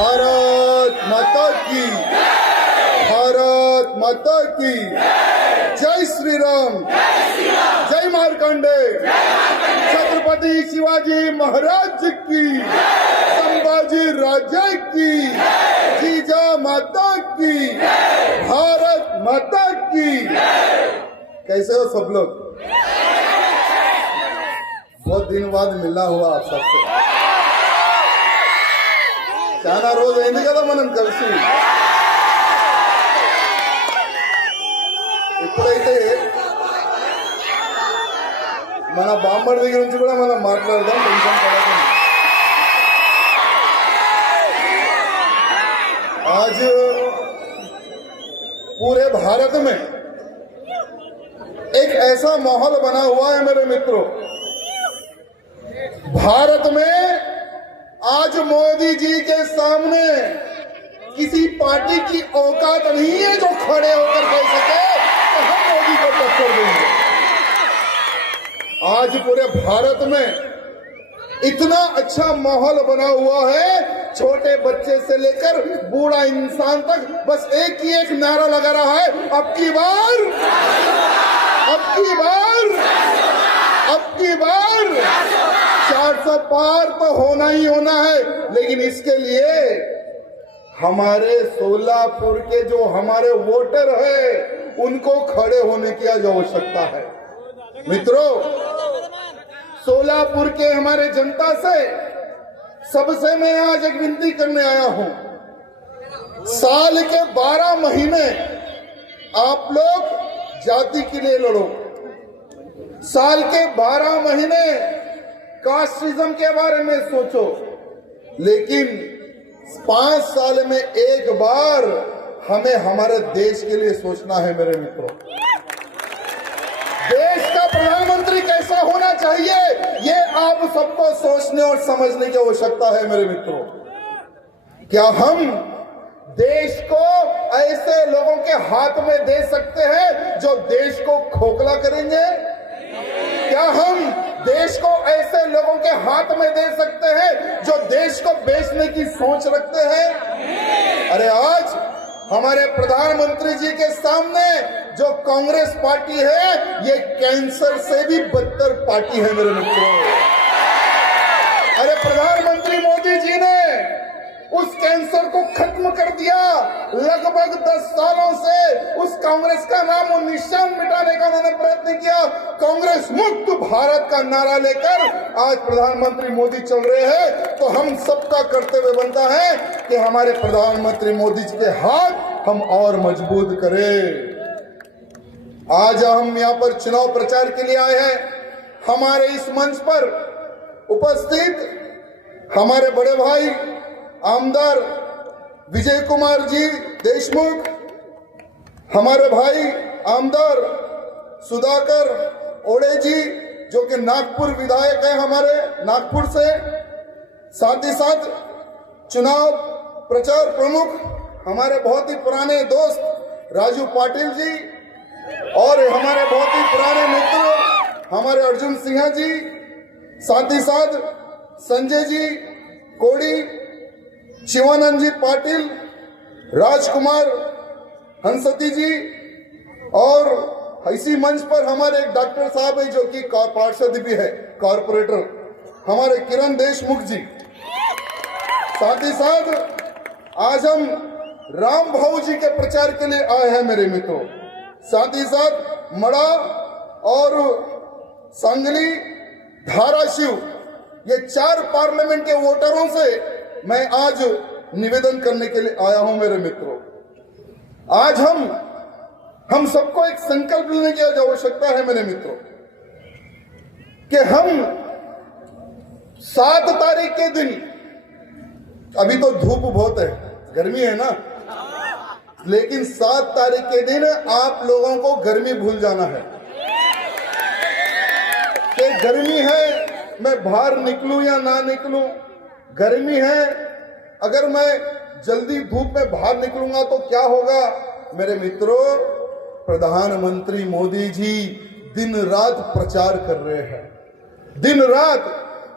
भारत माता की, भारत माता की जय श्री राम, जय मार्कंडे, छत्रपति शिवाजी महाराज की, संभाजी राजा की, जीजा माता की, भारत माता की। कैसे हो सब लोग? बहुत दिन बाद मिलना हुआ आप सबसे। చాలా రోజు అయింది కదా మనం కలిసి. ఇప్పుడైతే మన బాంబర్ దగ్గర నుంచి కూడా మనం మాట్లాడదాం, టెన్షన్ పడకండి. आज पूरे भारत में एक ऐसा माहौल बना हुआ है मेरे मित्रों। भारत में आज मोदी जी के सामने किसी पार्टी की औकात नहीं है जो खड़े होकर कह सके तो हम मोदी को टक्कर देंगे। आज पूरे भारत में इतना अच्छा माहौल बना हुआ है, छोटे बच्चे से लेकर बूढ़ा इंसान तक बस एक ही एक नारा लगा रहा है, अब की बार, अब की बार, अब की बार 400 पार तो होना ही होना है। लेकिन इसके लिए हमारे सोलापुर के जो हमारे वोटर है उनको खड़े होने की आज आवश्यकता है। मित्रों, सोलापुर के हमारे जनता से सबसे मैं आज एक विनती करने आया हूं। साल के 12 महीने आप लोग जाति के लिए लड़ो, साल के 12 महीने कास्टिज्म के बारे में सोचो, लेकिन 5 साल में एक बार हमें हमारे देश के लिए सोचना है मेरे मित्रों। देश का प्रधानमंत्री कैसा होना चाहिए ये आप सबको सोचने और समझने की आवश्यकता है मेरे मित्रों। क्या हम देश को ऐसे लोगों के हाथ में दे सकते हैं जो देश को खोखला करेंगे? क्या हम देश को ऐसे लोगों के हाथ में दे सकते हैं जो देश को बेचने की सोच रखते हैं? अरे आज हमारे प्रधानमंत्री जी के सामने जो कांग्रेस पार्टी है ये कैंसर से भी बदतर पार्टी है मेरे मित्रों। अरे प्रधानमंत्री मोदी जी ने उस कैंसर को खत्म कर दिया। लगभग 10 सालों से उस कांग्रेस का नाम और निशान मिटाने का उन्होंने प्रयत्न किया। कांग्रेस मुक्त भारत का नारा लेकर आज प्रधानमंत्री मोदी चल रहे हैं। तो हम सबका कर्तव्य बनता है कि हमारे प्रधानमंत्री मोदी जी के हाथ हम और मजबूत करें। आज हम यहाँ पर चुनाव प्रचार के लिए आए हैं। हमारे इस मंच पर उपस्थित हमारे बड़े भाई आमदार विजय कुमार जी देशमुख, हमारे भाई आमदार सुधाकर ओड़े जी जो कि नागपुर विधायक है हमारे नागपुर से, साथ ही साथ चुनाव प्रचार प्रमुख हमारे बहुत ही पुराने दोस्त राजू पाटिल जी और हमारे बहुत ही पुराने मित्र हमारे अर्जुन सिन्हा जी, साथ ही साथ संजय जी कोड़ी, शिवानंद जी पाटिल, राजकुमार हंसती जी और इसी मंच पर हमारे एक डॉक्टर साहब है जो कि पार्षद भी है, कॉर्पोरेटर हमारे किरण देशमुख जी। साथ ही साथ आज हम राम भाऊ जी के प्रचार के लिए आए हैं मेरे मित्रों। साथ ही साथ मड़ा और सांगली, धाराशिव ये 4 पार्लियामेंट के वोटरों से मैं आज निवेदन करने के लिए आया हूं मेरे मित्रों। आज हम सबको एक संकल्प लेने की आवश्यकता है मेरे मित्रों कि हम 7 तारीख के दिन, अभी तो धूप बहुत है, गर्मी है ना, लेकिन 7 तारीख के दिन आप लोगों को गर्मी भूल जाना है कि गर्मी है, मैं बाहर निकलूं या ना निकलूं, गर्मी है, अगर मैं जल्दी धूप में बाहर निकलूंगा तो क्या होगा? मेरे मित्रों, प्रधानमंत्री मोदी जी दिन रात प्रचार कर रहे हैं, दिन रात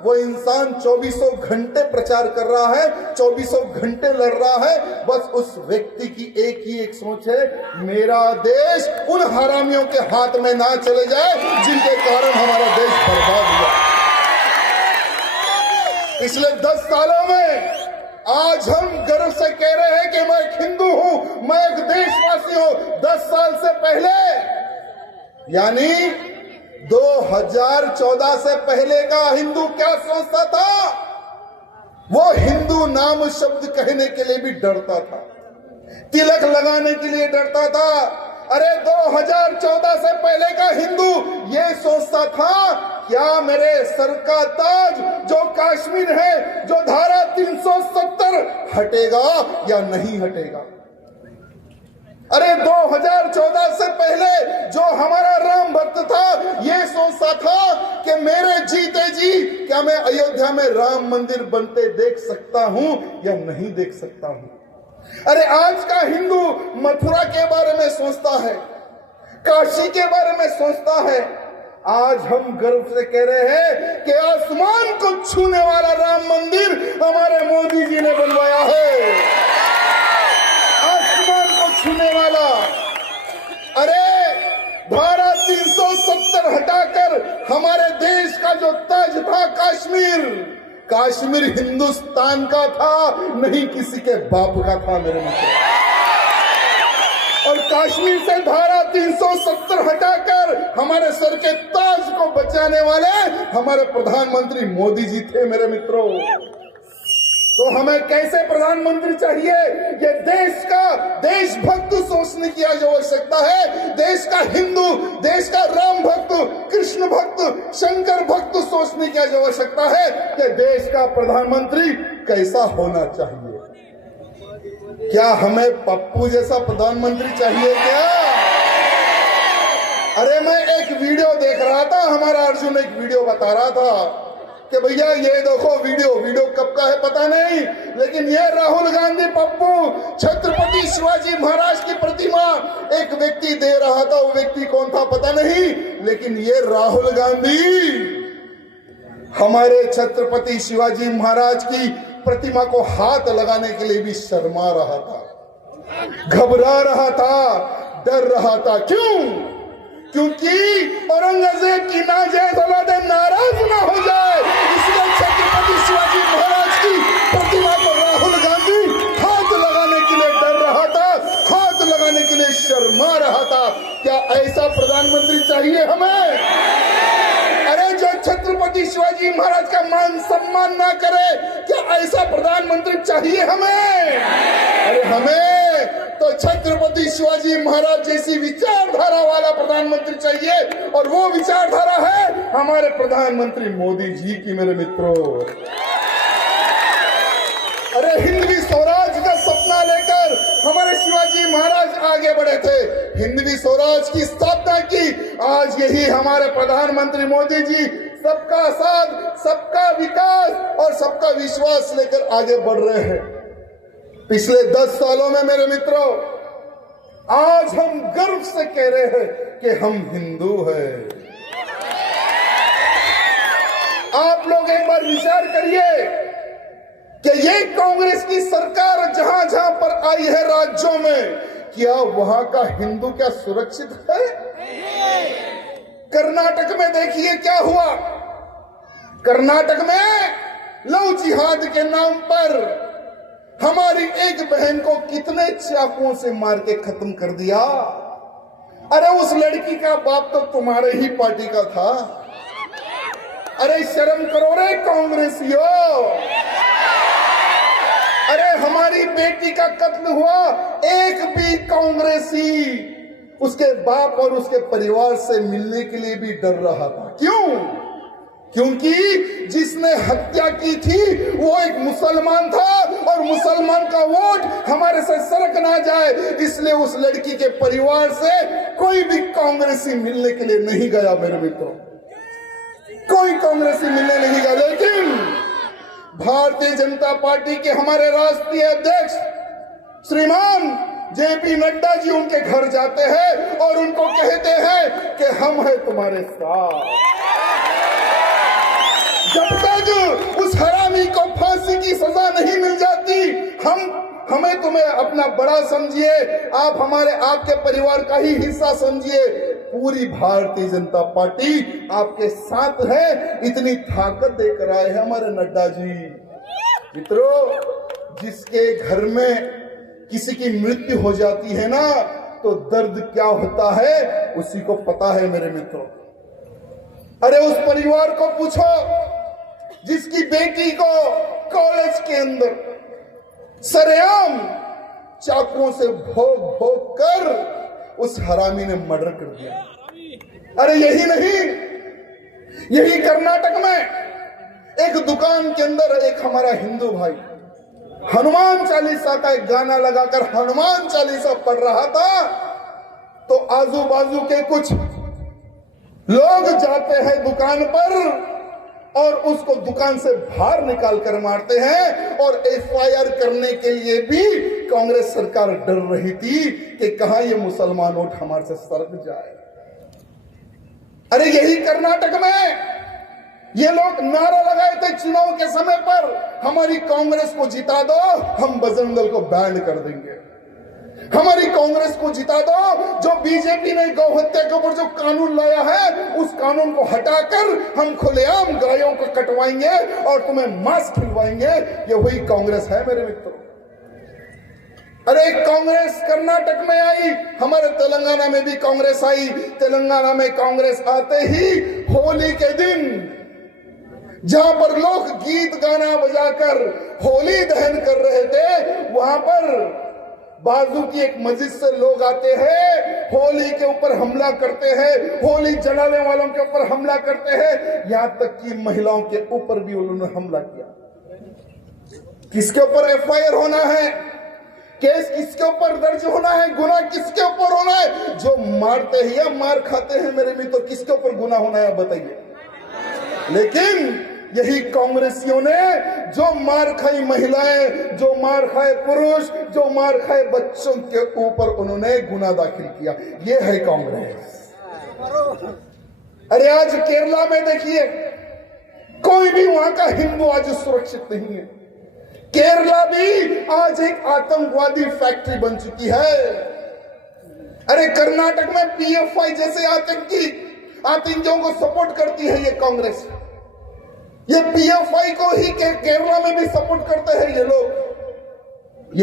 वो इंसान 24 घंटे प्रचार कर रहा है, 24 घंटे लड़ रहा है। बस उस व्यक्ति की एक ही एक सोच है, मेरा देश उन हरामियों के हाथ में ना चले जाए जिनके कारण हमारा देश बर्बाद हुआ। पिछले 10 सालों में आज हम गर्व से कह रहे हैं कि मैं एक हिंदू हूं, मैं एक देशवासी हूं। 10 साल से पहले यानी 2014 से पहले का हिंदू क्या सोचता था? वो हिंदू नाम शब्द कहने के लिए भी डरता था, तिलक लगाने के लिए डरता था। अरे 2014 से पहले का हिंदू ये सोचता था, क्या मेरे सर का ताज जो कश्मीर है, जो धारा 370 हटेगा या नहीं हटेगा? अरे 2014 से पहले जो हमारा राम भक्त था ये सोचता था कि मेरे जीते जी क्या मैं अयोध्या में राम मंदिर बनते देख सकता हूं या नहीं देख सकता हूं। अरे आज का हिंदू मथुरा के बारे में सोचता है, काशी के बारे में सोचता है। आज हम गर्व से कह रहे हैं कि आसमान को छूने वाला राम मंदिर हमारे मोदी जी ने बनवाया है, आसमान को छूने वाला। अरे धारा 370 हटाकर हमारे देश का जो ताज था कश्मीर, कश्मीर हिंदुस्तान का था, नहीं किसी के बाप का था मेरे मित्र। और कश्मीर से धारा 370 हटाकर हमारे सर के ताज को बचाने वाले हमारे प्रधानमंत्री मोदी जी थे मेरे मित्रों। तो हमें कैसे प्रधानमंत्री चाहिए? ये देश का देशभक्त सोचने की आज आवश्यकता है। देश का हिंदू, देश का राम भक्त, कृष्ण भक्त, शंकर भक्त सोचने की आज आवश्यकता है कि देश का प्रधानमंत्री कैसा होना चाहिए। क्या हमें पप्पू जैसा प्रधानमंत्री चाहिए क्या? अरे मैं एक वीडियो देख रहा था, हमारा अर्जुन एक वीडियो बता रहा था कि भैया ये देखो वीडियो कब का है पता नहीं, लेकिन ये राहुल गांधी पप्पू छत्रपति शिवाजी महाराज की प्रतिमा एक व्यक्ति दे रहा था। वो व्यक्ति कौन था पता नहीं, लेकिन ये राहुल गांधी हमारे छत्रपति शिवाजी महाराज की प्रतिमा को हाथ लगाने के लिए भी शर्मा रहा था, घबरा रहा था, डर रहा था। क्यों? क्योंकि औरंगजेब की नाजायज औलादे नाराज ना हो जाए, इसलिए छत्रपति शिवाजी महाराज की प्रतिमा को राहुल गांधी हाथ लगाने के लिए डर रहा था, हाथ लगाने के लिए शर्मा रहा था। क्या ऐसा प्रधानमंत्री चाहिए हमें? अरे जो छत्रपति शिवाजी महाराज का मान सम्मान ना करे, क्या ऐसा प्रधानमंत्री चाहिए हमें? अरे हमें तो छत्रपति शिवाजी महाराज जैसी विचारधारा वाला प्रधानमंत्री चाहिए, और वो विचारधारा है हमारे प्रधानमंत्री मोदी जी की मेरे मित्रों। अरे हिंदवी स्वराज का सपना लेकर हमारे शिवाजी महाराज आगे बढ़े थे, हिंदवी स्वराज की स्थापना की। आज यही हमारे प्रधानमंत्री मोदी जी सबका साथ, सबका विकास और सबका विश्वास लेकर आगे बढ़ रहे हैं। पिछले 10 सालों में मेरे मित्रों आज हम गर्व से कह रहे हैं कि हम हिंदू हैं। आप लोग एक बार विचार करिए कि ये कांग्रेस की सरकार जहां जहां पर आई है राज्यों में, क्या वहां का हिंदू क्या सुरक्षित है? कर्नाटक में देखिए क्या हुआ। कर्नाटक में लव जिहाद के नाम पर हमारी एक बहन को कितने चाकुओं से मार के खत्म कर दिया। अरे उस लड़की का बाप तो तुम्हारे ही पार्टी का था। अरे शर्म करो रे कांग्रेसियों। अरे हमारी बेटी का कत्ल हुआ, एक भी कांग्रेसी उसके बाप और उसके परिवार से मिलने के लिए भी डर रहा था। क्यों? क्योंकि जिसने हत्या की थी वो एक मुसलमान था, और मुसलमान का वोट हमारे से सरक ना जाए, इसलिए उस लड़की के परिवार से कोई भी कांग्रेसी मिलने के लिए नहीं गया मेरे मित्रों, कोई कांग्रेसी मिलने नहीं गया। लेकिन भारतीय जनता पार्टी के हमारे राष्ट्रीय अध्यक्ष श्रीमान जेपी नड्डा जी उनके घर जाते हैं और उनको कहते हैं कि हम हैं तुम्हारे साथ। जब तक तक उस हरामी को फांसी की सजा नहीं मिल जाती, हमें तुम्हें अपना बड़ा समझिए, आप हमारे आपके परिवार का ही हिस्सा समझिए। पूरी भारतीय जनता पार्टी आपके साथ है। इतनी ताकत देकर आए हैं हमारे नड्डा जी। मित्रों, जिसके घर में किसी की मृत्यु हो जाती है ना, तो दर्द क्या होता है उसी को पता है मेरे मित्रों। अरे उस परिवार को पूछो जिसकी बेटी को कॉलेज के अंदर सरेआम चाकुओं से भोग भोग कर उस हरामी ने मर्डर कर दिया। अरे यही नहीं, यही कर्नाटक में एक दुकान के अंदर एक हमारा हिंदू भाई हनुमान चालीसा का एक गाना लगाकर हनुमान चालीसा पढ़ रहा था, तो आजू बाजू के कुछ लोग जाते हैं दुकान पर और उसको दुकान से बाहर निकाल कर मारते हैं। और एफआईआर करने के लिए भी कांग्रेस सरकार डर रही थी कि कहां ये मुसलमान वोट हमारे से सरक जाए। अरे यही कर्नाटक में ये लोग नारा लगाए थे चुनाव के समय पर, हमारी कांग्रेस को जिता दो, हम बजरंग दल को बैन कर देंगे। हमारी कांग्रेस को जिता दो, जो बीजेपी ने गौ हत्या के ऊपर जो कानून लाया है उस कानून को हटाकर हम खुलेआम गायों को कटवाएंगे और तुम्हें मांस खिलवाएंगे। ये वही कांग्रेस है मेरे मित्रों। अरे कांग्रेस कर्नाटक में आई, हमारे तेलंगाना में भी कांग्रेस आई। तेलंगाना में कांग्रेस आते ही होली के दिन जहां पर लोग गीत गाना बजाकर होली दहन कर रहे थे, वहां पर बाजू की एक मस्जिद से लोग आते हैं, होली के ऊपर हमला करते हैं, होली जलाने वालों के ऊपर हमला करते हैं, यहां तक कि महिलाओं के ऊपर भी उन्होंने हमला किया। किसके ऊपर एफआईआर होना है, केस किसके ऊपर दर्ज होना है, गुनाह किसके ऊपर होना है? जो मारते हैं या मार खाते हैं मेरे मित्र, तो किसके ऊपर गुनाह होना है बताइए। लेकिन यही कांग्रेसियों ने जो मार खाई महिलाएं, जो मार खाए पुरुष, जो मार खाए बच्चों के ऊपर उन्होंने गुनाह दाखिल किया। ये है कांग्रेस। अरे आज केरला में देखिए, कोई भी वहां का हिंदू आज सुरक्षित नहीं है। केरला भी आज एक आतंकवादी फैक्ट्री बन चुकी है। अरे कर्नाटक में पीएफआई जैसे आतंकियों को सपोर्ट करती है ये कांग्रेस। ये पीएफआई को ही केरला में भी सपोर्ट करते हैं ये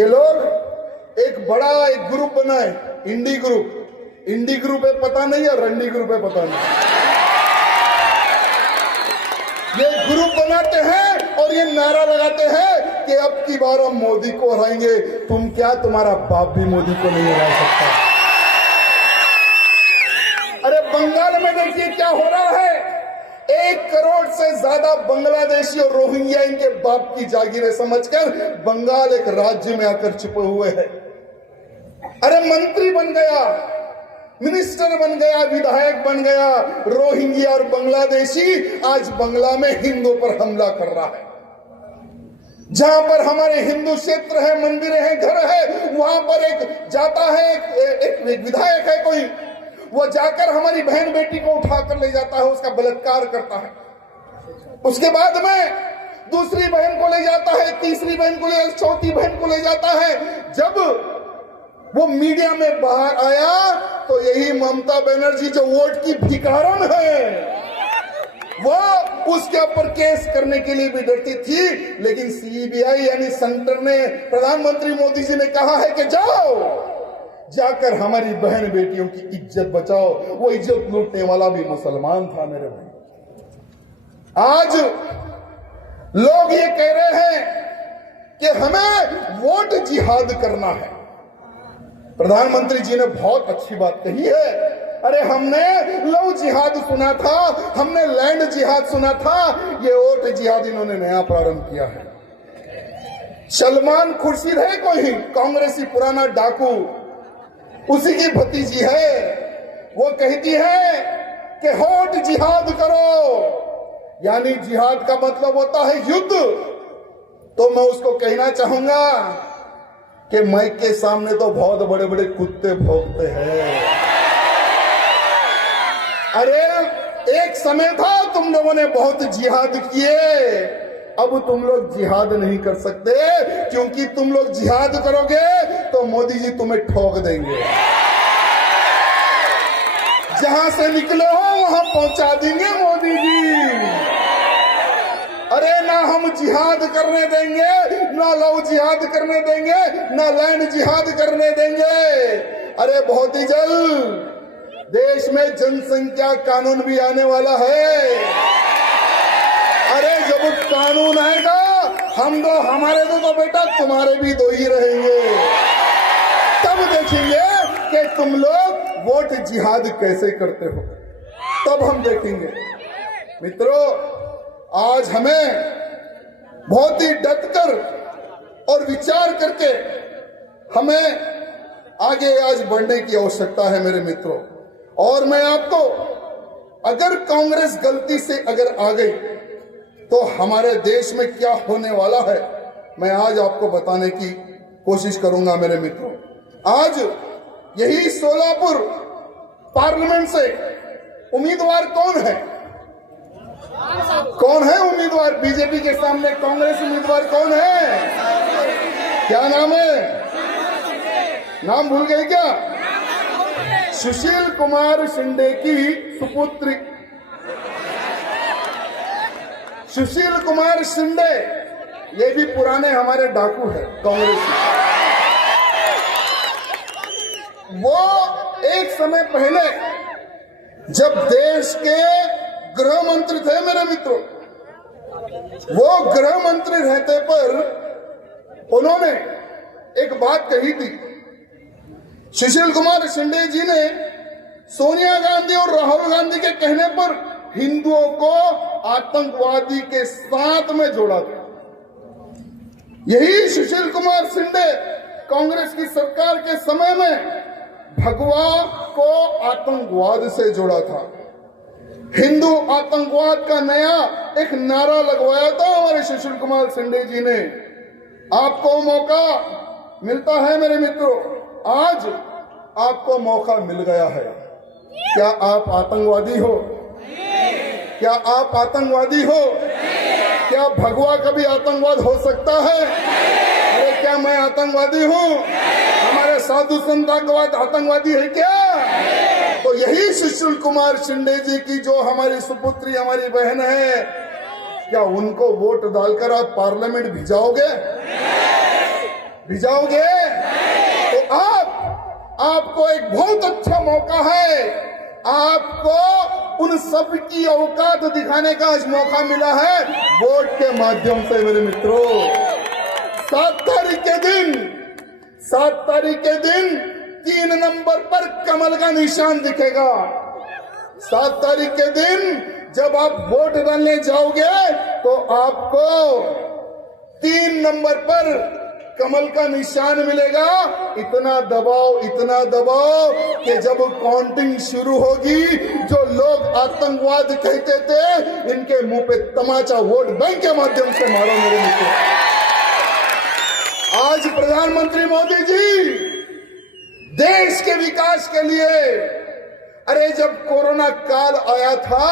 लोग एक बड़ा एक ग्रुप बना है, इंडी ग्रुप है पता नहीं, या रंडी ग्रुप है पता नहीं। ये ग्रुप बनाते हैं और ये नारा लगाते हैं कि अब की बार हम मोदी को हराएंगे। तुम क्या, तुम्हारा बाप भी मोदी को नहीं हरा सकता। अरे बंगाल में देखिए क्या हो रहा है, 1 करोड़ से ज्यादा बांग्लादेशी और रोहिंग्या इनके बाप की जागीरें समझकर बंगाल एक राज्य में आकर छुपे हुए हैं। अरे मंत्री बन गया, मिनिस्टर बन गया, विधायक बन गया, रोहिंग्या और बांग्लादेशी आज बंगला में हिंदुओं पर हमला कर रहा है। जहां पर हमारे हिंदू क्षेत्र है, मंदिर है, घर है, वहां पर एक जाता है, एक विधायक है कोई, वो जाकर हमारी बहन बेटी को उठाकर ले जाता है, उसका बलात्कार करता है। उसके बाद में दूसरी बहन को ले जाता है, तीसरी बहन को ले, चौथी बहन को ले जाता है। जब वो मीडिया में बाहर आया तो यही ममता बनर्जी जो वोट की भिखारन है, वो उसके ऊपर केस करने के लिए भी डरती थी। लेकिन सीबीआई यानी सेंटर ने, प्रधानमंत्री मोदी जी ने कहा है कि जाकर हमारी बहन बेटियों की इज्जत बचाओ। वो इज्जत लूटने वाला भी मुसलमान था मेरे भाई। आज लोग ये कह रहे हैं कि हमें वोट जिहाद करना है। प्रधानमंत्री जी ने बहुत अच्छी बात कही है। अरे हमने लव जिहाद सुना था, हमने लैंड जिहाद सुना था, ये वोट जिहाद इन्होंने नया प्रारंभ किया है। सलमान खुर्शीद है कोई कांग्रेसी पुराना डाकू, उसी की भतीजी है। वो कहती है कि होट जिहाद करो, यानी जिहाद का मतलब होता है युद्ध। तो मैं उसको कहना चाहूंगा कि माइक के सामने तो बहुत बड़े बड़े कुत्ते भौंकते हैं। अरे एक समय था तुम लोगों ने बहुत जिहाद किए, अब तुम लोग जिहाद नहीं कर सकते, क्योंकि तुम लोग जिहाद करोगे तो मोदी जी तुम्हें ठोक देंगे। जहां से निकले हो वहां पहुंचा देंगे मोदी जी। अरे ना हम जिहाद करने देंगे, ना लव जिहाद करने देंगे, ना लैंड जिहाद करने देंगे। अरे बहुत ही जल्द देश में जनसंख्या कानून भी आने वाला है। अरे जब कानून आएगा हम दो, हमारे दो तो बेटा तुम्हारे भी दो ही रहेंगे। तब देखेंगे कि तुम लोग वोट जिहाद कैसे करते हो, तब हम देखेंगे। मित्रों, आज हमें बहुत ही डटकर और विचार करके हमें आगे आज बढ़ने की आवश्यकता है मेरे मित्रों। और मैं आपको, अगर कांग्रेस गलती से अगर आ गई तो हमारे देश में क्या होने वाला है, मैं आज आपको बताने की कोशिश करूंगा मेरे मित्रों। आज यही सोलापुर पार्लियामेंट से उम्मीदवार कौन है? कौन है उम्मीदवार? बीजेपी के सामने कांग्रेस उम्मीदवार कौन है? क्या नाम है? नाम भूल गए क्या? सुशील कुमार शिंदे की सुपुत्री सुशील कुमार शिंदे, ये भी पुराने हमारे डाकू है कांग्रेस। वो एक समय पहले जब देश के गृह मंत्री थे मेरे मित्रों, वो गृह मंत्री रहते पर उन्होंने एक बात कही थी। सुशील कुमार शिंदे जी ने सोनिया गांधी और राहुल गांधी के कहने पर हिंदुओं को आतंकवादी के साथ में जोड़ा था। यही सुशील कुमार शिंदे कांग्रेस की सरकार के समय में भगवा को आतंकवाद से जोड़ा था। हिंदू आतंकवाद का नया एक नारा लगवाया था हमारे सुशील कुमार शिंदे जी ने। आपको मौका मिलता है मेरे मित्रों, आज आपको मौका मिल गया है। क्या आप आतंकवादी हो? क्या आप आतंकवादी हो? क्या भगवा कभी आतंकवाद हो सकता है? अरे क्या मैं आतंकवादी हूँ? हमारे साधु संत आतंकवादी है क्या? तो यही सुशील कुमार शिंदे जी की जो हमारी सुपुत्री, हमारी बहन है, क्या उनको वोट डालकर आप पार्लियामेंट भिजाओगे? भिजाओगे? तो आपको एक बहुत अच्छा मौका है। आपको उन सब की औकात दिखाने का आज मौका मिला है वोट के माध्यम से मेरे मित्रों। 7 तारीख के दिन 3 नंबर पर कमल का निशान दिखेगा। 7 तारीख के दिन जब आप वोट डालने जाओगे तो आपको 3 नंबर पर कमल का निशान मिलेगा। इतना दबाव कि जब काउंटिंग शुरू होगी, जो लोग आतंकवाद कहते थे, इनके मुंह पे तमाचा वोट बैंक के माध्यम से मारो मेरे मित्रों। आज प्रधानमंत्री मोदी जी देश के विकास के लिए, अरे जब कोरोना काल आया था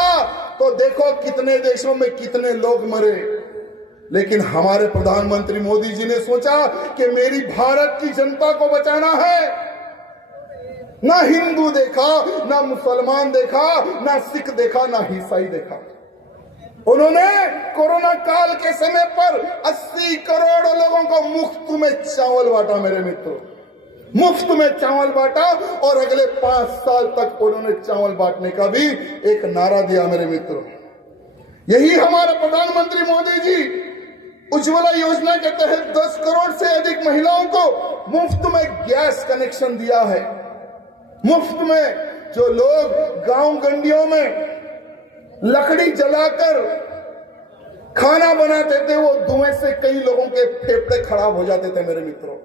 तो देखो कितने देशों में कितने लोग मरे, लेकिन हमारे प्रधानमंत्री मोदी जी ने सोचा कि मेरी भारत की जनता को बचाना है। ना हिंदू देखा, ना मुसलमान देखा, ना सिख देखा, ना ईसाई देखा। उन्होंने कोरोना काल के समय पर 80 करोड़ लोगों को मुफ्त में चावल बांटा मेरे मित्रों, मुफ्त में चावल बांटा। और अगले 5 साल तक उन्होंने चावल बांटने का भी एक नारा दिया मेरे मित्रों। यही हमारे प्रधानमंत्री मोदी जी उज्ज्वला योजना के तहत 10 करोड़ से अधिक महिलाओं को मुफ्त में गैस कनेक्शन दिया है। मुफ्त में जो लोग गांव गंडियों में लकड़ी जलाकर खाना बनाते थे, वो धुएं से कई लोगों के फेफड़े खराब हो जाते थे मेरे मित्रों।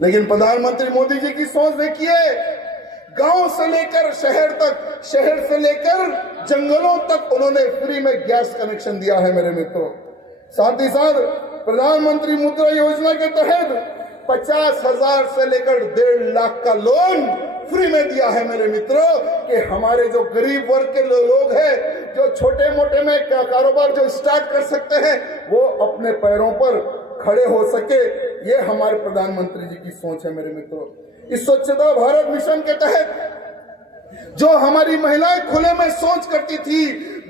लेकिन प्रधानमंत्री मोदी जी की सोच देखिए, गांव से लेकर शहर तक, शहर से लेकर जंगलों तक उन्होंने फ्री में गैस कनेक्शन दिया है मेरे मित्रों। साथ ही साथ प्रधानमंत्री मुद्रा योजना के तहत 50,000 से लेकर 1.5 लाख का लोन फ्री में दिया है मेरे मित्रों, कि हमारे जो गरीब वर्ग के लोग हैं जो छोटे मोटे में कारोबार जो स्टार्ट कर सकते हैं वो अपने पैरों पर खड़े हो सके, ये हमारे प्रधानमंत्री जी की सोच है मेरे मित्रों। इस स्वच्छता भारत मिशन के तहत जो हमारी महिलाएं खुले में शौच करती थी,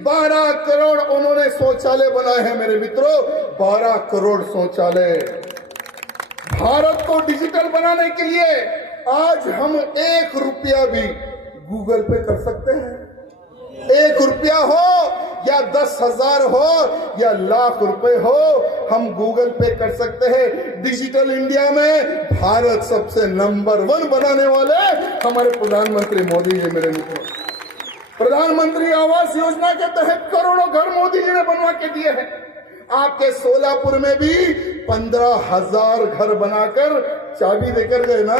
12 करोड़ उन्होंने शौचालय बनाए हैं मेरे मित्रों, 12 करोड़ शौचालय। भारत को डिजिटल बनाने के लिए आज हम 1 रुपया भी गूगल पे कर सकते हैं। 1 रुपया हो या 10,000 हो या लाख रुपए हो, हम गूगल पे कर सकते हैं। डिजिटल इंडिया में भारत सबसे नंबर 1 बनाने वाले हमारे प्रधानमंत्री मोदी जी मेरे मित्रों। प्रधानमंत्री आवास योजना के तहत करोड़ों घर मोदी जी ने बनवा के दिए हैं। आपके सोलापुर में भी 15,000 घर बनाकर चाबी देकर गए ना।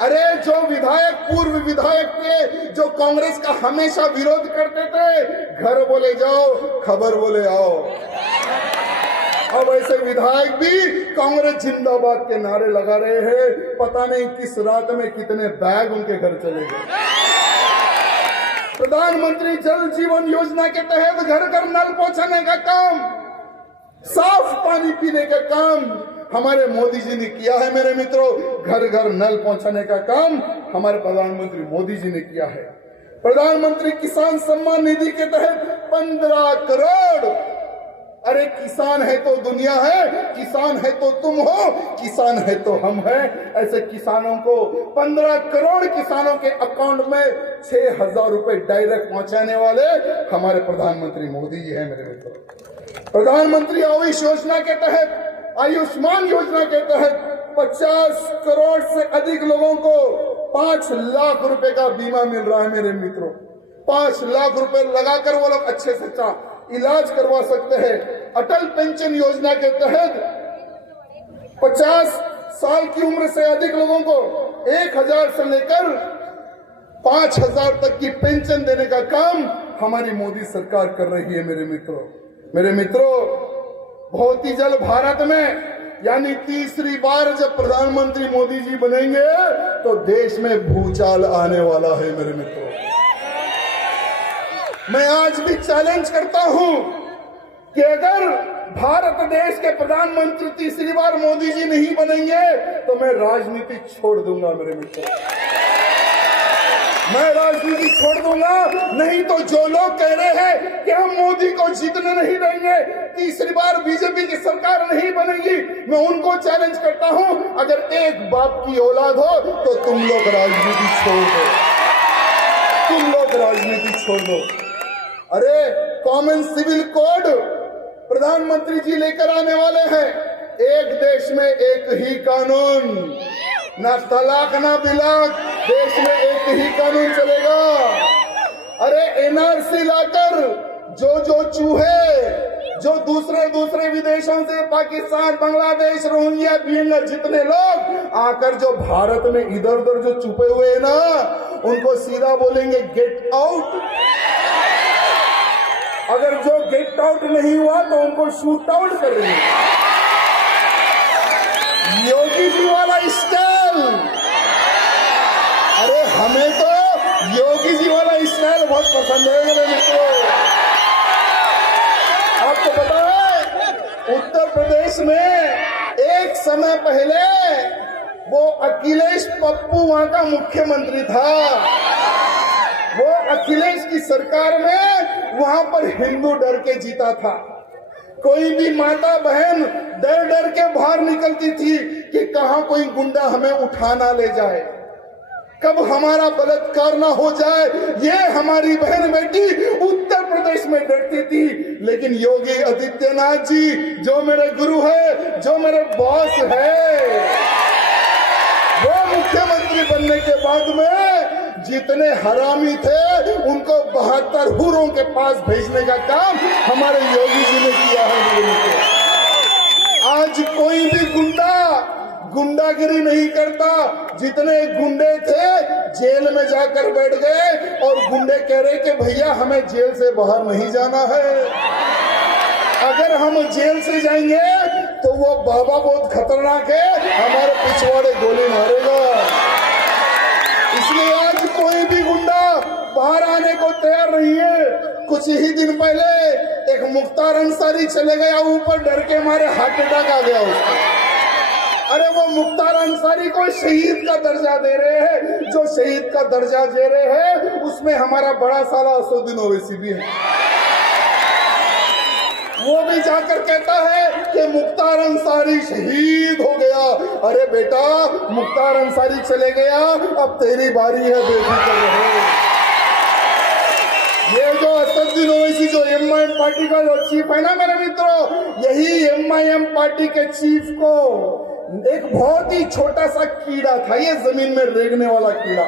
अरे जो विधायक, पूर्व विधायक थे जो कांग्रेस का हमेशा विरोध करते थे, घर बोले जाओ खबर बोले आओ, अब ऐसे विधायक भी कांग्रेस जिंदाबाद के नारे लगा रहे हैं। पता नहीं किस रात में कितने बैग उनके घर चले गए। प्रधानमंत्री जल जीवन योजना के तहत घर घर नल पहुंचाने का काम, साफ पानी पीने का काम हमारे मोदी जी ने किया है मेरे मित्रों। घर घर नल पहुंचाने का काम हमारे प्रधानमंत्री मोदी जी ने किया है। प्रधानमंत्री किसान सम्मान निधि के तहत 15 करोड़। अरे किसान है तो दुनिया है, किसान है तो तुम हो, किसान है तो हम हैं। ऐसे किसानों को 15 करोड़ किसानों के अकाउंट में 6,000 रुपए डायरेक्ट पहुंचाने वाले हमारे प्रधानमंत्री मोदी जी हैं मेरे मित्रों। प्रधानमंत्री आयुष योजना के तहत, आयुष्मान योजना के तहत 50 करोड़ से अधिक लोगों को 5 लाख रुपए का बीमा मिल रहा है मेरे मित्रों। 5 लाख रुपए लगाकर वो लोग अच्छे से अच्छा इलाज करवा सकते हैं। अटल पेंशन योजना के तहत 50 साल की उम्र से अधिक लोगों को 1,000 से लेकर 5,000 तक की पेंशन देने का काम हमारी मोदी सरकार कर रही है मेरे मित्रों। मेरे मित्रों, बहुत ही जल्द भारत में यानी तीसरी बार जब प्रधानमंत्री मोदी जी बनेंगे तो देश में भूचाल आने वाला है मेरे मित्रों। मैं आज भी चैलेंज करता हूं कि अगर भारत देश के प्रधानमंत्री तीसरी बार मोदी जी नहीं बनेंगे तो मैं राजनीति छोड़ दूंगा मेरे मित्रों। मैं राजनीति छोड़ दूंगा। नहीं तो जो लोग कह रहे हैं कि हम मोदी को जीतने नहीं देंगे, तीसरी बार बीजेपी की सरकार नहीं बनेगी, मैं उनको चैलेंज करता हूं, अगर एक बाप की औलाद हो तो तुम लोग राजनीति छोड़ दो, तुम लोग राजनीति छोड़ दो। अरे कॉमन सिविल कोड प्रधानमंत्री जी लेकर आने वाले हैं। एक देश में एक ही कानून, ना तलाक ना बिलाक, देश में एक ही कानून चलेगा। अरे एनआरसी लाकर जो चूहे जो दूसरे विदेशों से पाकिस्तान, बांग्लादेश, रोहिंग्या, बिहार जितने लोग आकर जो भारत में इधर उधर जो छुपे हुए हैं ना, उनको सीधा बोलेंगे गेट आउट। अगर जो गेट आउट नहीं हुआ तो उनको शूट आउट करेंगे। योगी जी वाला स्टाइल, अरे हमें तो योगी जी वाला स्टाइल बहुत पसंद है मेरे मित्रों। आपको पता है उत्तर प्रदेश में एक समय पहले वो अखिलेश पप्पू वहां का मुख्यमंत्री था। वो अखिलेश की सरकार में वहां पर हिंदू डर के जीता था। कोई भी माता बहन डर डर के बाहर निकलती थी कि कहां कोई गुंडा हमें उठाना ले जाए, कब हमारा बलात्कार ना हो जाए, ये हमारी बहन बेटी उत्तर प्रदेश में डरती थी। लेकिन योगी आदित्यनाथ जी जो मेरे गुरु है, जो मेरे बॉस है, वो मुख्यमंत्री बनने के बाद में जितने हरामी थे उनको 72 हुरों के पास भेजने का काम हमारे योगी जी ने किया है। आज कोई भी गुंडागिरी नहीं करता। जितने गुंडे थे जेल में जाकर बैठ गए और गुंडे कह रहे कि भैया हमें जेल से बाहर नहीं जाना है, अगर हम जेल से जाएंगे तो वो बाबा बहुत खतरनाक है, हमारे पिछवाड़े गोली मारेगा। इसलिए आज कोई भी गुंडा बाहर आने को तैयार नहीं है। कुछ ही दिन पहले एक मुख्तार अंसारी चले गया ऊपर, डर के मारे हार्ट अटैक आ गया उसको। अरे वो मुख्तार अंसारी को शहीद का दर्जा दे रहे हैं, जो शहीद का दर्जा दे रहे हैं उसमें हमारा बड़ा साला असदुद्दीन ओवैसी भी है। वो भी जाकर कहता है कि मुख्तार अंसारी शहीद हो गया। अरे बेटा, मुख्तार अंसारी चले गया, अब तेरी बारी है, बेफिक्र रहो। ये जो असदुद्दीन ओवैसी जो एमआईएम पार्टी का जो चीफ है ना मेरे मित्रों, यही एमआईएम पार्टी के चीफ को एक बहुत ही छोटा सा कीड़ा था, ये जमीन में रेंगने वाला कीड़ा,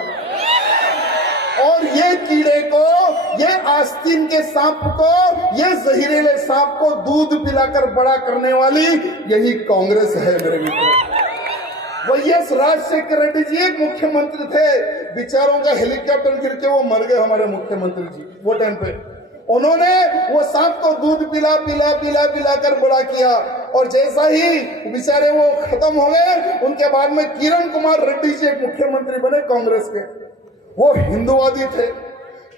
और ये कीड़े को, ये आस्तीन के सांप को, ये जहरीले सांप को दूध पिलाकर बड़ा करने वाली यही कांग्रेस है मेरे मित्रों। वाईएस राजशेखर रेड्डी जी एक मुख्यमंत्री थे, बेचारों का हेलीकॉप्टर गिर के वो मर गए हमारे मुख्यमंत्री जी। वो टाइम पे उन्होंने वो सांप को दूध पिला पिला पिला पिला कर बड़ा किया, और जैसा ही बेचारे वो खत्म हो गए, उनके बाद में किरण कुमार रेड्डी जी एक मुख्यमंत्री बने कांग्रेस के। वो हिंदुवादी थे,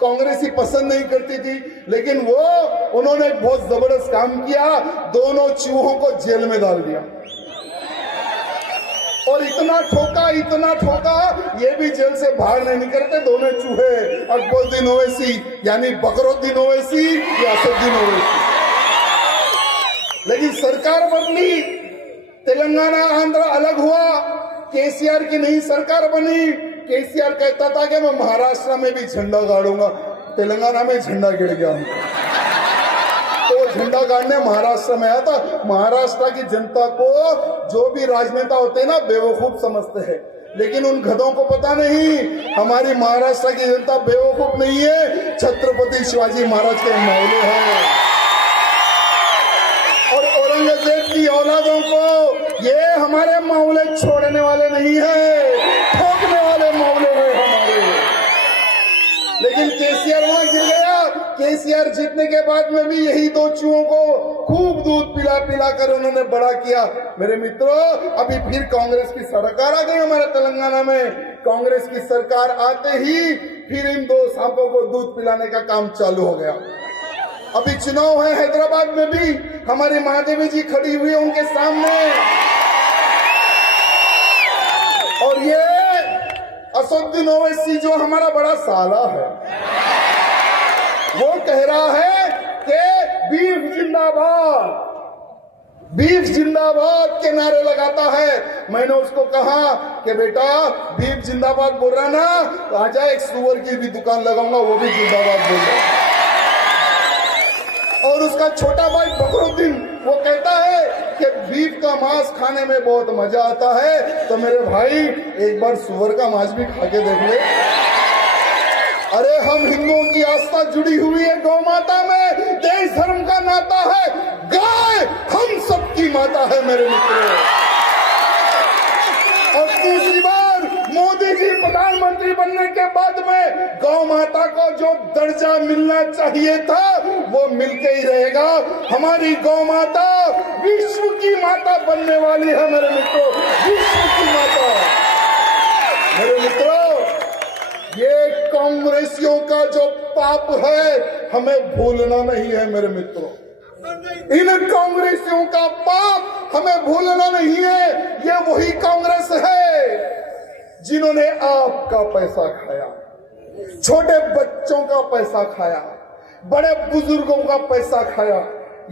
कांग्रेस ही पसंद नहीं करती थी, लेकिन वो उन्होंने एक बहुत जबरदस्त काम किया, दोनों चूहों को जेल में डाल दिया, और इतना ठोका ये भी जेल से बाहर नहीं निकलते दोनों चूहे, अकबरुद्दीन ओवैसी यानी बकरुद्दीन ओवैसी या असदुद्दीन ओवैसी। लेकिन सरकार बदली, तेलंगाना आंध्र अलग हुआ, केसीआर की नई सरकार बनी। केसीआर कहता था कि मैं महाराष्ट्र में भी झंडा गाड़ूंगा, तेलंगाना में झंडा गिर गया, तो झंडा गाड़ने महाराष्ट्र में आया था। महाराष्ट्र की जनता को जो भी राजनेता होते हैं ना बेवकूफ समझते हैं, लेकिन उन गधों को पता नहीं हमारी महाराष्ट्र की जनता बेवकूफ नहीं है, छत्रपति शिवाजी महाराज के मौले हैं। और औरंगजेब की औलादों को ये हमारे मौले छोड़ने वाले नहीं है, ठोकने वाले मौले हैं हमारे। लेकिन केसीआर वहां गिर गया। केसीआर जीतने के बाद में भी यही दो चूहों को खूब दूध पिला पिला कर उन्होंने बड़ा किया। मेरे मित्रों, अभी फिर कांग्रेस की सरकार आ गई हमारे तेलंगाना में। कांग्रेस की सरकार आते ही फिर इन दो सांपों को दूध पिलाने का काम चालू हो गया। अभी चुनाव है हैदराबाद में भी, हमारी महादेवी जी खड़ी हुई है उनके सामने, और ये असदुद्दीन ओवैसी जो हमारा बड़ा साला है, वो कह रहा है कि बीफ जिंदाबाद, बीफ जिंदाबाद के नारे लगाता है। मैंने उसको कहा कि बेटा बीफ जिंदाबाद बोल रहा ना, तो आजा एक सुअर की भी दुकान लगाऊंगा, वो भी जिंदाबाद बोल रहा। और उसका छोटा भाई बकरुद्दीन वो कहता है कि बीफ का मांस खाने में बहुत मजा आता है। तो मेरे भाई एक बार सुअर का मांस भी खा के देख ले। अरे हम हिंदुओं की आस्था जुड़ी हुई है गौ माता में, देश धर्म का नाता है, गाय हम सबकी माता है मेरे मित्रों। और दूसरी बार मोदी जी प्रधानमंत्री बनने के बाद में गौ माता को जो दर्जा मिलना चाहिए था वो मिलके ही रहेगा। हमारी गौ माता विश्व की माता बनने वाली है मेरे मित्रों, विश्व की माता। मेरे मित्रों, ये कांग्रेसियों का जो पाप है हमें भूलना नहीं है मेरे मित्रों। इन कांग्रेसियों का पाप हमें भूलना नहीं है। ये वही कांग्रेस है जिन्होंने आपका पैसा खाया, छोटे बच्चों का पैसा खाया, बड़े बुजुर्गों का पैसा खाया।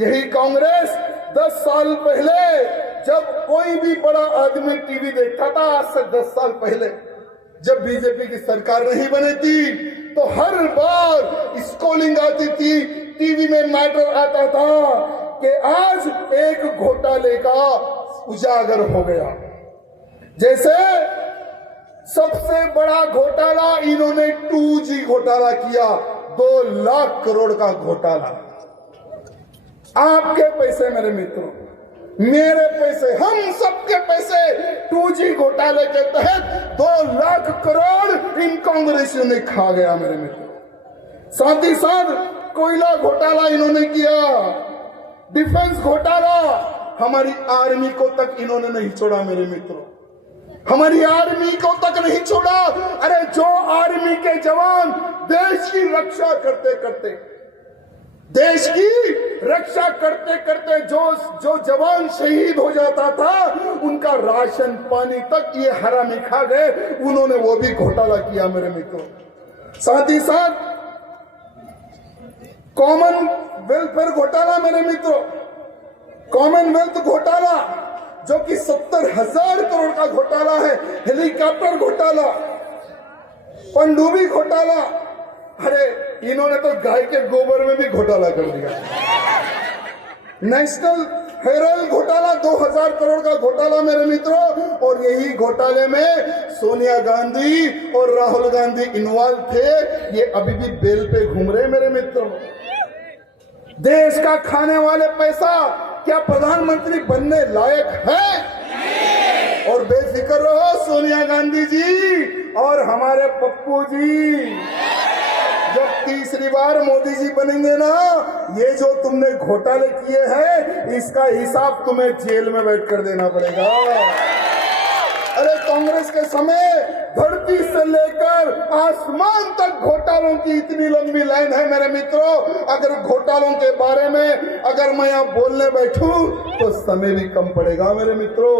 यही कांग्रेस 10 साल पहले जब कोई भी बड़ा आदमी टीवी देखता था, आज से 10 साल पहले जब बीजेपी की सरकार नहीं बनी थी, तो हर बार स्कॉलिंग आती थी, टीवी में मैटर आता था कि आज एक घोटाले का उजागर हो गया। जैसे सबसे बड़ा घोटाला इन्होंने 2G घोटाला किया, 2 लाख करोड़ का घोटाला। आपके पैसे मेरे मित्रों, मेरे पैसे, हम सबके पैसे 2G घोटाले के तहत 2 लाख करोड़ इन कांग्रेसियों ने खा गया मेरे मित्रों। साथ ही साथ कोयला घोटाला इन्होंने किया, डिफेंस घोटाला, हमारी आर्मी को तक इन्होंने नहीं छोड़ा मेरे मित्रों, हमारी आर्मी को तक नहीं छोड़ा। अरे जो आर्मी के जवान देश की रक्षा करते करते देश की रक्षा करते करते जो जवान शहीद हो जाता था, उनका राशन पानी तक ये हरामी खा गए। उन्होंने वो भी घोटाला किया मेरे मित्रों। साथ ही साथ कॉमन वेलफेयर घोटाला मेरे मित्रों, कॉमनवेल्थ घोटाला जो कि 70,000 करोड़ का घोटाला है, हेलीकॉप्टर घोटाला, पनडुब्बी घोटाला, अरे इन्होंने तो गाय के गोबर में भी घोटाला कर दिया। नेशनल हेराल्ड घोटाला 2000 करोड़ का घोटाला मेरे मित्रों, और यही घोटाले में सोनिया गांधी और राहुल गांधी इन्वॉल्व थे। ये अभी भी बेल पे घूम रहे मेरे मित्रों। देश का खाने वाले पैसा क्या प्रधानमंत्री बनने लायक है? और बेफिक्र रहो सोनिया गांधी जी और हमारे पप्पू जी, जब तीसरी बार मोदी जी बनेंगे ना, ये जो तुमने घोटाले किए हैं इसका हिसाब तुम्हें जेल में बैठकर देना पड़ेगा। अरे कांग्रेस के समय धरती से लेकर आसमान तक घोटालों की इतनी लंबी लाइन है मेरे मित्रों। अगर घोटालों के बारे में अगर मैं यहाँ बोलने बैठूं तो समय भी कम पड़ेगा मेरे मित्रों।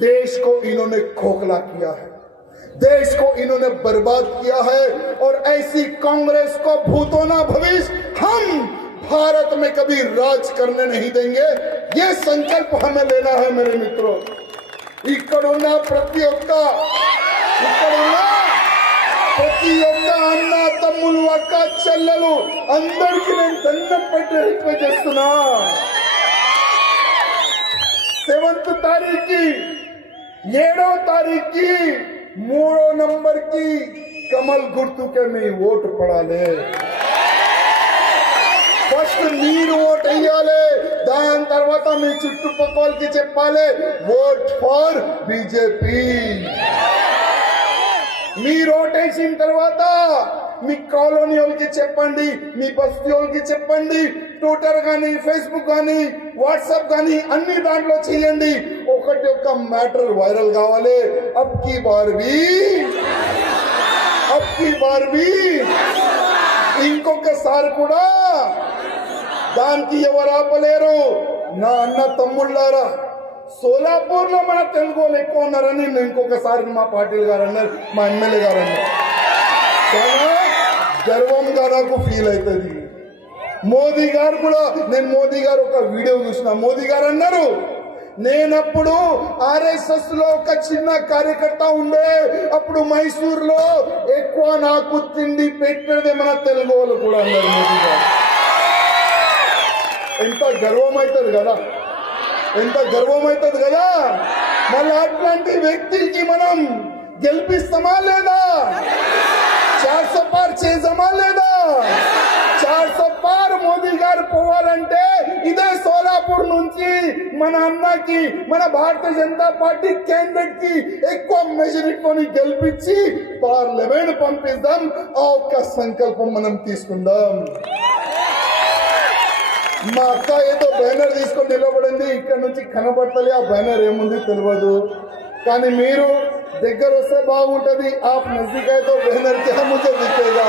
देश को इन्होंने खोखला किया है, देश को इन्होंने बर्बाद किया है, और ऐसी कांग्रेस को भूतो ना भविष्य हम भारत में कभी राज करने नहीं देंगे। ये संकल्प हमें लेना है मेरे मित्रों। इकड़ुना प्रतियोगिता అన్న తమ్ముళ్ళు అక్క చెల్లెలు అందరికీ నేను దండం పెట్టి రిక్వెస్ట్ చేస్తున్నా। 7వ తారీఖు 7వ తారీఖు 3వ నంబర్ की कमल గుర్తుకే మీ ఓటు పడాలి। ఫస్ట్ మీరు ఓట్ వేయాలి, దాని తర్వాత మీ చుట్టుపక్కలకి చెప్పాలి ఓట్ ఫర్ బీజేపీ। మీరు ఓట్ వేసిన తర్వాత మీ కాలనీ వాళ్ళకి చెప్పండి, మీ బస్తీ వాళ్ళకి చెప్పండి, ట్విట్టర్ కానీ ఫేస్బుక్ కానీ వాట్సాప్ కానీ అన్ని దాంట్లో చేయండి। ఒకటి ఒక్క మ్యాటర్ వైరల్ కావాలి। అబ్ కీ బార్ भी ఇంకొకసారి కూడా దానికి ఎవరు ఆపలేరు। నా అన్న తమ్ముళ్ళారా, సోలాపూర్లో మన తెలుగు వాళ్ళు ఎక్కువ ఉన్నారని ఇంకొకసారి మా పాటిల్ గారు అన్నారు, మా ఎమ్మెల్యే గారు అన్నారు। చాలా గర్వంగా నాకు ఫీల్ అవుతుంది। మోదీ గారు కూడా, నేను మోదీ గారు ఒక వీడియో చూసిన, మోదీ గారు అన్నారు నేనప్పుడు ఆర్ఎస్ఎస్ లో ఒక చిన్న కార్యకర్త ఉండే, అప్పుడు మైసూరులో ఎక్కువ నాకు తిండి పెట్టినదే మన తెలుగు వాళ్ళు కూడా అన్నారు మోదీ గారు। ఎంత గర్వం అవుతుంది కదా, ఎంత గర్వం అవుతుంది కదా। మళ్ళీ అట్లాంటి వ్యక్తికి మనం గెలిపిస్తామా లేదా? 400 పార్ చేద్దామా లేదా? 400 పార్ మోదీ గారు పోవాలంటే ఇదే సోలాపూర్ నుంచి మన అన్నకి, మన భారతీయ జనతా పార్టీ క్యాండిడేట్ కి ఎక్కువ మెజారిటీని గెలిపించి పార్లమెంట్ పంపిద్దాం। ఆ ఒక్క సంకల్పం మనం తీసుకుందాం। మా అక్క ఏదో బ్యానర్ తీసుకొని నిలబడింది, ఇక్కడ నుంచి కనబడతలే ఆ బ్యానర్ ఏముంది తెలియదు, కానీ మీరు దగ్గర వస్తే బాగుంటది। आप नजदीक है तो बैनर क्या मुझे दिखेगा।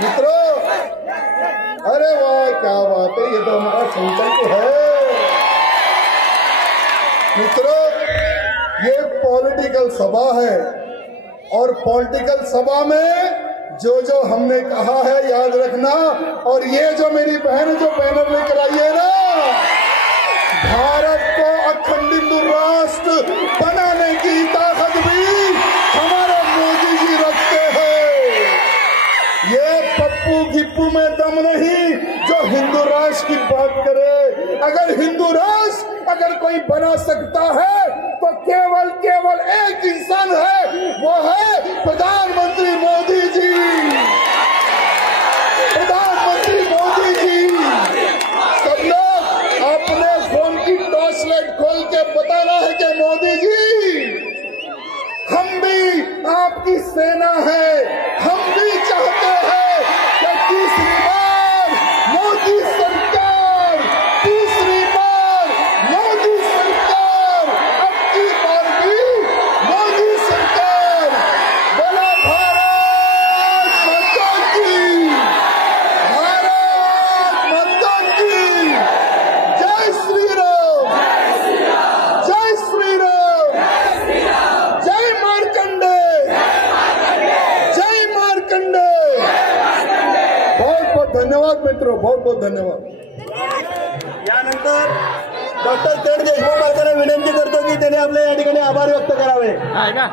मित्रों, अरे वाह क्या बात है, ये तो हमारा संकल्प है। मित्रों, ये पॉलिटिकल सभा है, और पॉलिटिकल सभा में जो हमने कहा है याद रखना। और ये जो मेरी बहन जो बैनर लेकर आई है ना, भारत को अखंडित राष्ट्र बनाने की ताकत भी हमारे मोदी जी रखते हैं। ये पप्पू गिप्पू में दम नहीं जो हिंदू राष्ट्र की बात करे। अगर हिंदू राष्ट्र अगर कोई बना सकता है तो केवल एक इंसान है, वो है प्रधानमंत्री मोदी जी। प्रधानमंत्री मोदी जी। सब लोग अपने फोन की टॉर्च लाइट खोल के बताना है कि मोदी जी हम भी आपकी सेना है, हम भी चाहते हैं कि तीसरी बार मोदी सरकार, तीसरी बार मोदी सरकार धन्यवाद मित्रों, बहुत बहुत धन्यवाद. यानंतर डॉक्टर तेड देशमुख यांना विनंती करतो की त्यांनी आपले या ठिकाणी आभार व्यक्त करावे. आहे का?